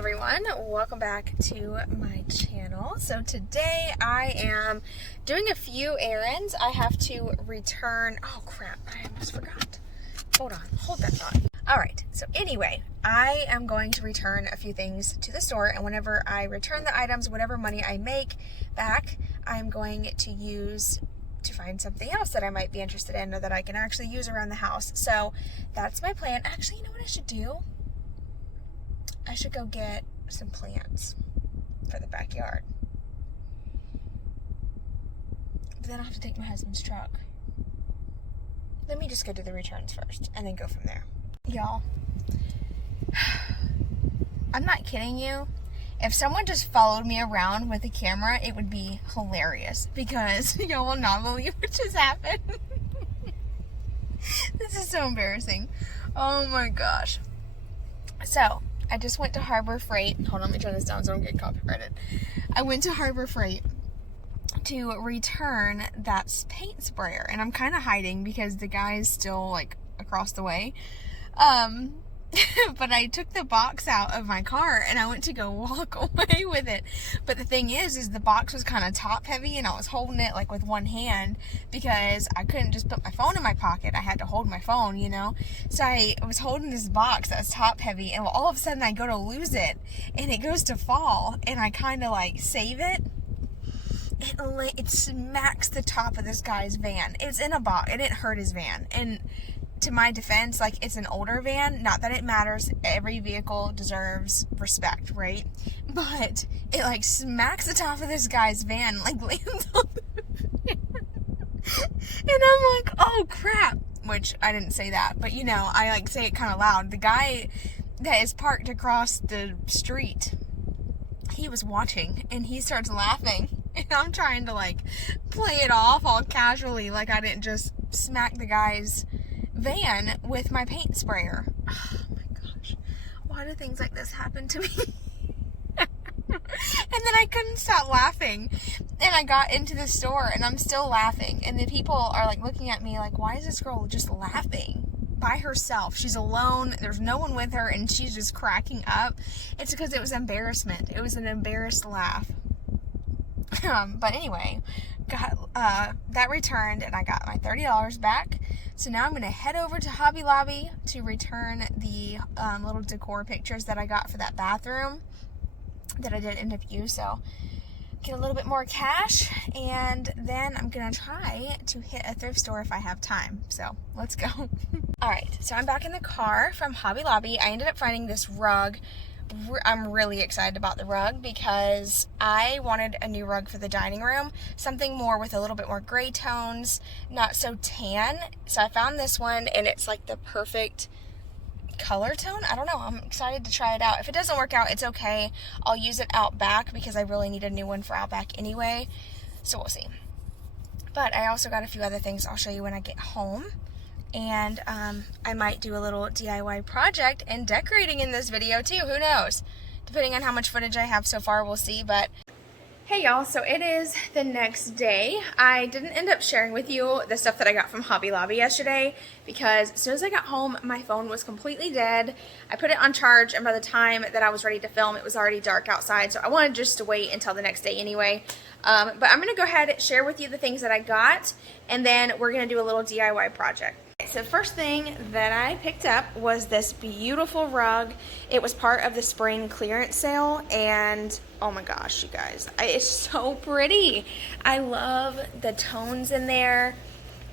everyone, welcome back to my channel. So today I am doing a few errands. I have to return, oh crap, I almost forgot. Hold on, hold that thought. Alright, so anyway, I am going to return a few things to the store, and whenever I return the items, whatever money I make back, I'm going to use to find something else that I might be interested in or that I can actually use around the house. So that's my plan. Actually, you know what I should do? I should go get some plants for the backyard. But then I'll have to take my husband's truck. Let me just go do the returns first and then go from there. Y'all, I'm not kidding you. If someone just followed me around with a camera, it would be hilarious because y'all will not believe what just happened. This is so embarrassing. Oh my gosh. So, I just went to Harbor Freight. Hold on, let me turn this down so I don't get copyrighted. I went to Harbor Freight to return that paint sprayer. And I'm kind of hiding because the guy is still, like, across the way. But I took the box out of my car and I went to go walk away with it. But the thing is the box was kind of top heavy and I was holding it like with one hand because I couldn't just put my phone in my pocket. I had to hold my phone, you know. So I was holding this box that's top heavy and all of a sudden I go to lose it and it goes to fall and I kind of like save it. It smacks the top of this guy's van. It's in a box. It didn't hurt his van. And to my defense, like, it's an older van. Not that it matters. Every vehicle deserves respect, right? But it, like, smacks the top of this guy's van, like, lands on the van. And I'm like, oh, crap. Which, I didn't say that. But, you know, I, like, say it kind of loud. The guy that is parked across the street, he was watching, and he starts laughing. And I'm trying to, like, play it off all casually, like I didn't just smack the guy's van with my paint sprayer. Oh my gosh, why do things like this happen to me? And then I couldn't stop laughing and I got into the store and I'm still laughing and the people are like looking at me like, why is this girl just laughing by herself? She's alone, there's no one with her, and she's just cracking up. It's because it was embarrassment. It was an embarrassed laugh. But anyway, got that returned and I got my $30 back. So now I'm going to head over to Hobby Lobby to return the little decor pictures that I got for that bathroom that I didn't end up using. So get a little bit more cash and then I'm going to try to hit a thrift store if I have time. So let's go. Alright, so I'm back in the car from Hobby Lobby. I ended up finding this rug. I'm really excited about the rug because I wanted a new rug for the dining room, something more with a little bit more gray tones, not so tan. So I found this one and it's like the perfect color tone. I don't know, I'm excited to try it out. If it doesn't work out, it's okay. I'll use it out back because I really need a new one for out back anyway, so we'll see. But I also got a few other things I'll show you when I get home. And I might do a little DIY project and decorating in this video too, who knows? Depending on how much footage I have so far, we'll see. But hey y'all, so it is the next day. I didn't end up sharing with you the stuff that I got from Hobby Lobby yesterday because as soon as I got home, my phone was completely dead. I put it on charge and by the time that I was ready to film, it was already dark outside. So I wanted just to wait until the next day anyway. But I'm going to go ahead and share with you the things that I got and then we're going to do a little DIY project. So first thing that I picked up was this beautiful rug. It was part of the spring clearance sale and oh my gosh, you guys, it's so pretty. I love the tones in there.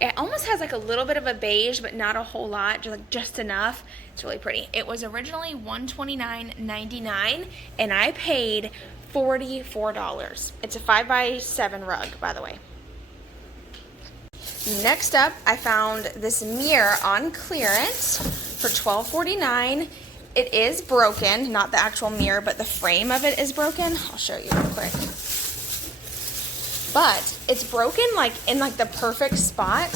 It almost has like a little bit of a beige, but not a whole lot, just enough. It's really pretty. It was originally $129.99 and I paid $44. It's a 5x7 rug, by the way. Next up, I found this mirror on clearance for $12.49. It is broken, not the actual mirror, but the frame of it is broken. I'll show you real quick. But it's broken like in like the perfect spot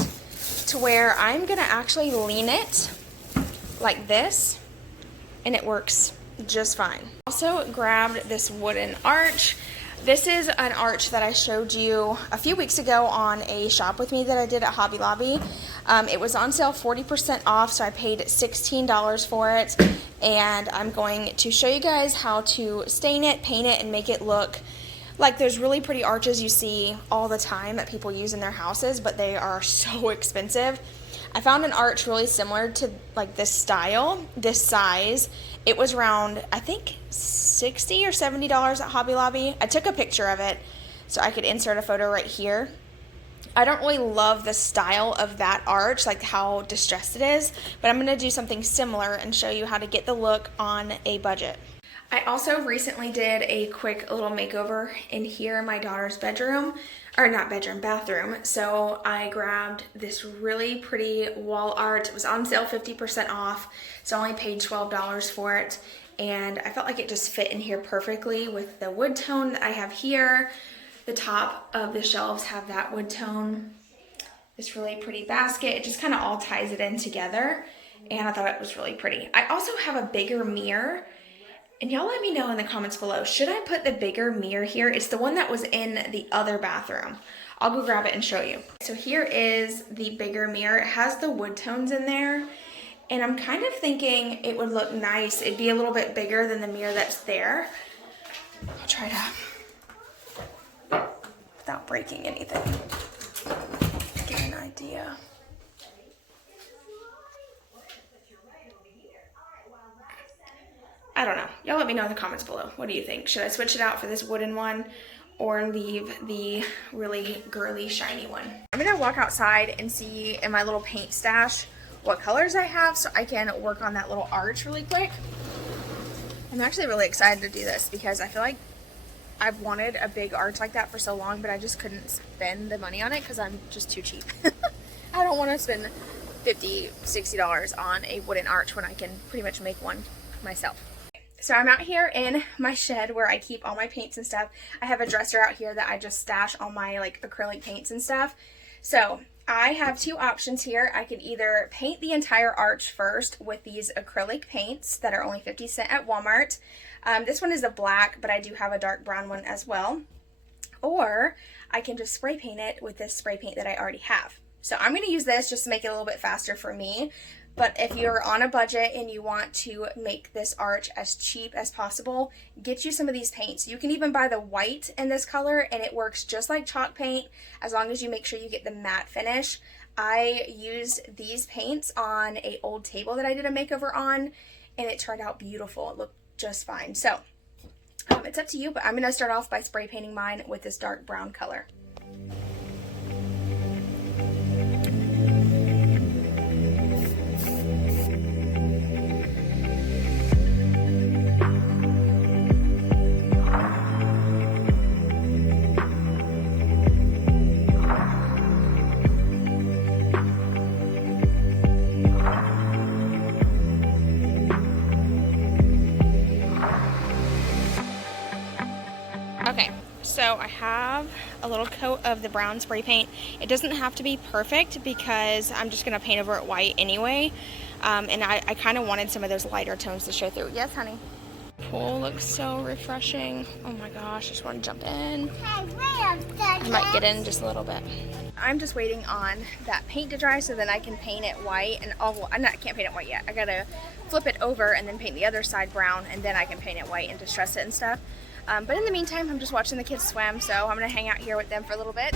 to where I'm gonna actually lean it like this and it works just fine. Also grabbed this wooden arch. This is an arch that I showed you a few weeks ago on a shop with me that I did at Hobby Lobby. It was on sale 40% off, so I paid $16 for it. And I'm going to show you guys how to stain it, paint it, and make it look like those really pretty arches you see all the time that people use in their houses, but they are so expensive. I found an arch really similar to like this style, this size. It was around, I think, $60 or $70 at Hobby Lobby. I took a picture of it so I could insert a photo right here. I don't really love the style of that arch, like how distressed it is, but I'm going to do something similar and show you how to get the look on a budget. I also recently did a quick little makeover in here in my daughter's bedroom, or not bedroom, bathroom. So I grabbed this really pretty wall art. It was on sale 50% off, so I only paid $12 for it. And I felt like it just fit in here perfectly with the wood tone that I have here. The top of the shelves have that wood tone. This really pretty basket. It just kind of all ties it in together. And I thought it was really pretty. I also have a bigger mirror. And y'all let me know in the comments below, should I put the bigger mirror here? It's the one that was in the other bathroom. I'll go grab it and show you. So here is the bigger mirror. It has the wood tones in there. And I'm kind of thinking it would look nice. It'd be a little bit bigger than the mirror that's there. I'll try to, without breaking anything, get an idea. I don't know. Y'all let me know in the comments below. What do you think? Should I switch it out for this wooden one or leave the really girly shiny one? I'm gonna walk outside and see in my little paint stash what colors I have so I can work on that little arch really quick. I'm actually really excited to do this because I feel like I've wanted a big arch like that for so long, but I just couldn't spend the money on it because I'm just too cheap. I don't want to spend $50, $60 on a wooden arch when I can pretty much make one myself. So I'm out here in my shed where I keep all my paints and stuff. I have a dresser out here that I just stash all my like acrylic paints and stuff. So I have two options here. I can either paint the entire arch first with these acrylic paints that are only 50 cents at Walmart. This one is a black, but I do have a dark brown one as well. Or I can just spray paint it with this spray paint that I already have. So I'm going to use this just to make it a little bit faster for me. But if you're on a budget and you want to make this arch as cheap as possible, get you some of these paints. You can even buy the white in this color and it works just like chalk paint as long as you make sure you get the matte finish. I used these paints on an old table that I did a makeover on and it turned out beautiful. It looked just fine. So it's up to you, but I'm going to start off by spray painting mine with this dark brown color. Okay, so I have a little coat of the brown spray paint. It doesn't have to be perfect because I'm just going to paint over it white anyway. And I kind of wanted some of those lighter tones to show through. Yes, honey? Pool looks so refreshing. Oh my gosh, I just want to jump in. I might get in just a little bit. I'm just waiting on that paint to dry so then I can paint it white. And I can't paint it white yet. I got to flip it over and then paint the other side brown and then I can paint it white and distress it and stuff. But in the meantime, I'm just watching the kids swim, so I'm going to hang out here with them for a little bit.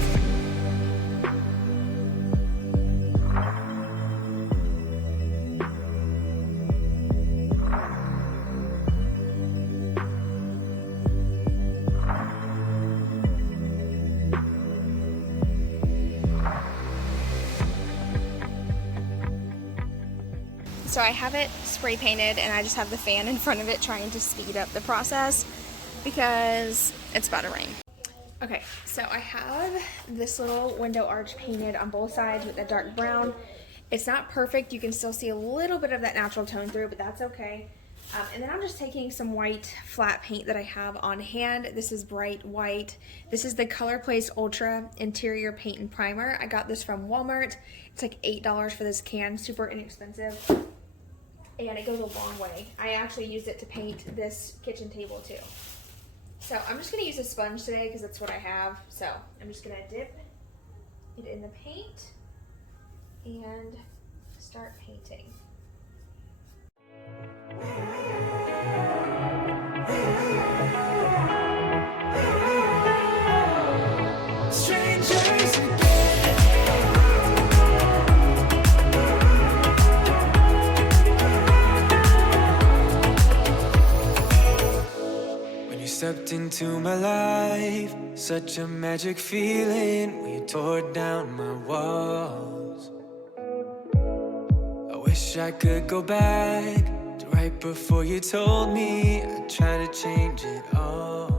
So I have it spray painted and I just have the fan in front of it trying to speed up the process because it's about to rain. Okay, so I have this little window arch painted on both sides with a dark brown. It's not perfect. You can still see a little bit of that natural tone through, but that's okay. And then I'm just taking some white flat paint that I have on hand. This is bright white. This is the Color Place Ultra Interior Paint and Primer. I got this from Walmart. It's like $8 for this can, super inexpensive. And it goes a long way. I actually used it to paint this kitchen table too. So I'm just gonna use a sponge today because that's what I have. So I'm just gonna dip it in the paint and start painting. Stepped into my life, such a magic feeling when you tore down my walls. I wish I could go back to right before you told me I'd try to change it all.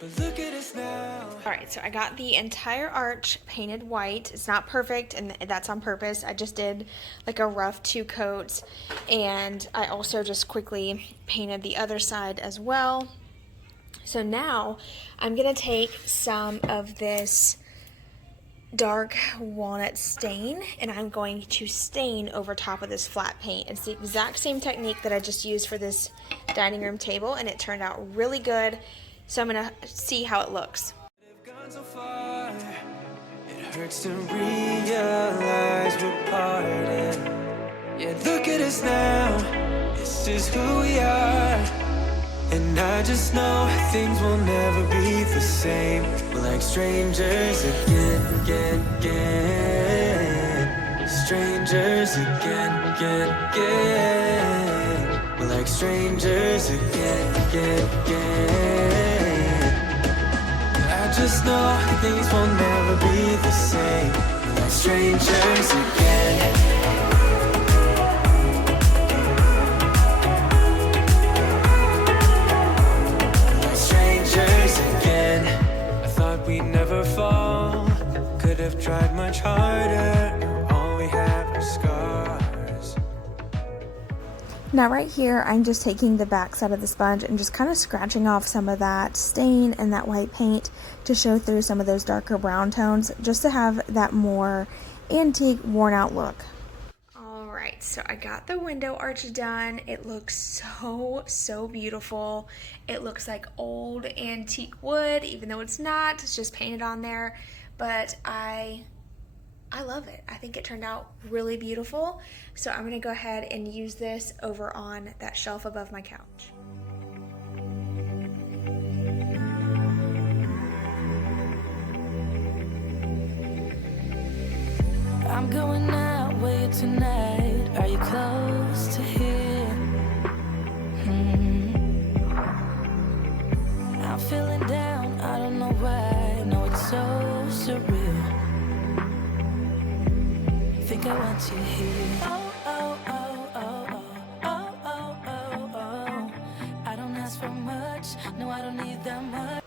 But look at us now. Alright, so I got the entire arch painted white. It's not perfect, and that's on purpose. I just did like a rough 2 coats, and I also just quickly painted the other side as well. So now I'm going to take some of this dark walnut stain, and I'm going to stain over top of this flat paint. It's the exact same technique that I just used for this dining room table, and it turned out really good. So I'm going to see how it looks. It hurts to realize we're parted. Yeah, look at us now. This is who we are. And I just know things will never be the same. We're like strangers again. Strangers again. We're like strangers again. I just know things will never be the same. We're like strangers again. We never fall, could have tried much harder. Now all we have are scars. Now right here, I'm just taking the back side of the sponge and just kind of scratching off some of that stain and that white paint to show through some of those darker brown tones, just to have that more antique, worn out look. Alright, so I got the window arch done. It looks so beautiful. It looks like old antique wood, even though it's not. It's just painted on there. But I love it. I think it turned out really beautiful. So I'm going to go ahead and use this over on that shelf above my couch. I'm going out with you tonight. Are you close to here? I'm feeling down, I don't know why. No, it's so surreal. Think I want you here. I don't ask for much. No, I don't need that much.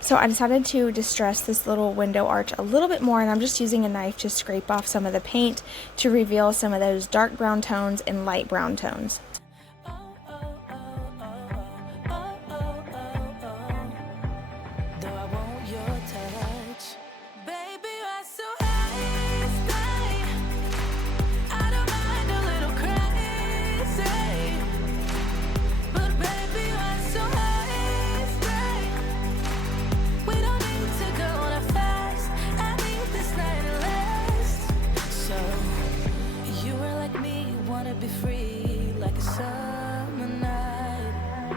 So I decided to distress this little window arch a little bit more, and I'm just using a knife to scrape off some of the paint to reveal some of those dark brown tones and light brown tones. Be free like a summer night.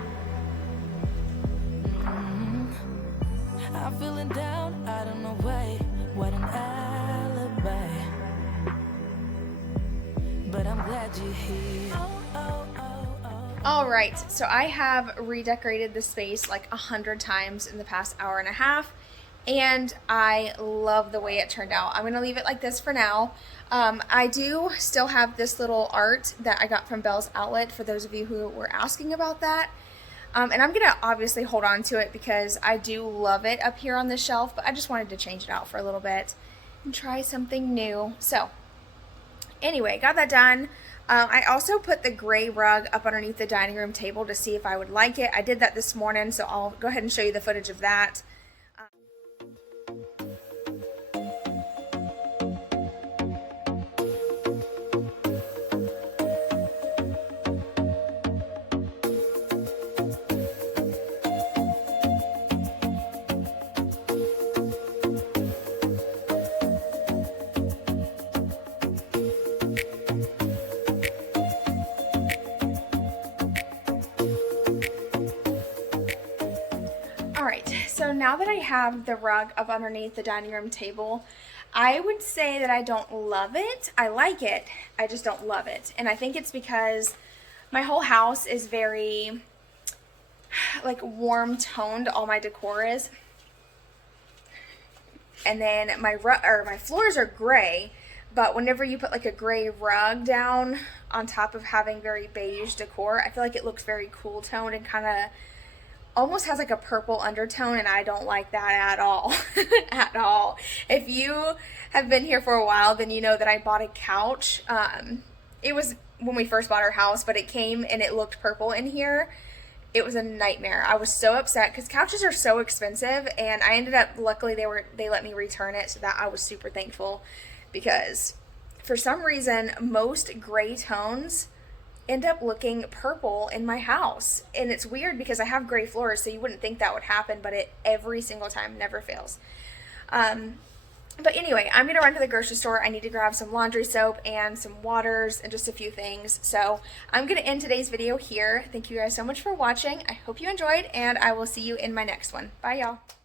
I'm feeling down, I don't know why. What an alibi. But I'm glad you're here. Alright, so I have redecorated the space like 100 times in the past hour and a half, and I love the way it turned out. I'm going to leave it like this for now. I do still have this little art that I got from Belle's Outlet, for those of you who were asking about that. And I'm going to obviously hold on to it because I do love it up here on the shelf, but I just wanted to change it out for a little bit and try something new. So anyway, got that done. I also put the gray rug up underneath the dining room table to see if I would like it. I did that this morning, so I'll go ahead and show you the footage of that. now that I have the rug up underneath the dining room table, I would say that I don't love it. I like it, I just don't love it. And I think it's because my whole house is very, like, warm toned, all my decor is. And then my floors are gray, but whenever you put like a gray rug down on top of having very beige decor, I feel like it looks very cool toned and kind of almost has like a purple undertone, and I don't like that at all. At all. If you have been here for a while, then you know that I bought a couch. It was when we first bought our house, but it came and it looked purple in here. It was a nightmare. I was so upset because couches are so expensive, and I ended up, luckily they let me return it, so that I was super thankful, because for some reason most gray tones end up looking purple in my house. And it's weird because I have gray floors, so you wouldn't think that would happen, but it every single time never fails. But anyway, I'm gonna run to the grocery store. I need to grab some laundry soap and some waters and just a few things. So I'm gonna end today's video here. Thank you guys so much for watching. I hope you enjoyed, and I will see you in my next one. Bye, y'all.